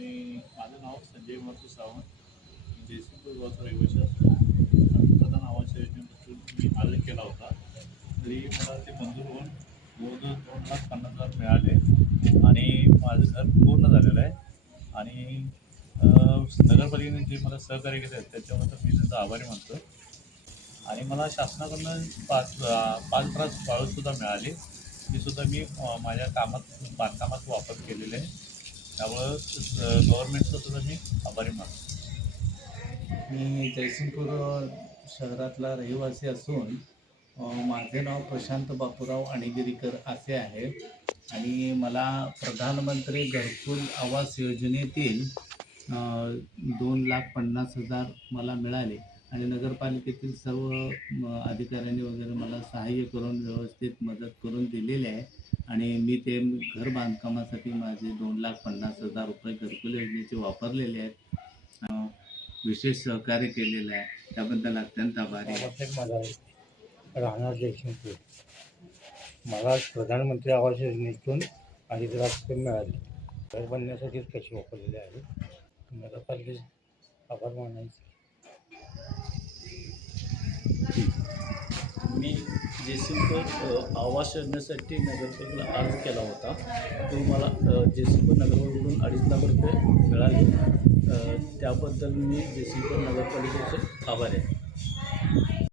माझं नाव संजय मारुती सावंत. मी जयसिंगपूर गावचा रहिवासी असतो. पंतप्रधान आवास योजनेबद्दल मी अर्ज केला होता. तरी मला ते मंजूर होऊन 2,50,000 मिळाले आणि माझं घर पूर्ण झालेलं आहे. आणि नगरपालिकेने जे मला सहकार्य केलं आहे त्याच्याबद्दल मी त्यांचा आभारी मानतो. आणि मला शासनाकडून 5 फळंसुद्धा मिळाली. तीसुद्धा मी माझ्या बांधकामात वापर केलेले आहे. त्यामुळं गव्हर्नमेंटचा सुद्धा मी आभारी मानतो. मी जयसिंगपूर शहरातला रहिवासी असून माझे नाव प्रशांत बापूराव अणिगिरीकर असे आहे आणि मला प्रधानमंत्री घरकुल आवास योजनेतील 2,50,000 मला मिळाले आणि नगरपालिकेतील सर्व अधिकाऱ्यांनी वगैरे मला सहाय्य करून व्यवस्थित मदत करून दिलेली आहे आणि मी ते घर बांधकामासाठी माझे 2,50,000 रुपये घरकुल योजनेचे वापरलेले आहेत. विशेष सहकार्य केलेलं आहे त्याबद्दल अत्यंत आभारी आहे. बाबासाहेब मदारे, राहणार जयसिंगपूर. मला प्रधानमंत्री आवास योजनेतून 2.5 लाख रुपये मिळाले. घर बांधण्यासाठीच पैसे वापरलेले आहेत. नगरपालिकेचे आभार मानायचे. मी जयसिंगपूर आवास योजनेसाठी नगरपालिकेला अर्ज केला होता. तो मला जयसिंगपूर नगरपालिकेकडून 2.5 लाख रुपये मिळाले. त्याबद्दल मी जयसिंगपूर नगरपालिकेचे आभारी आहे.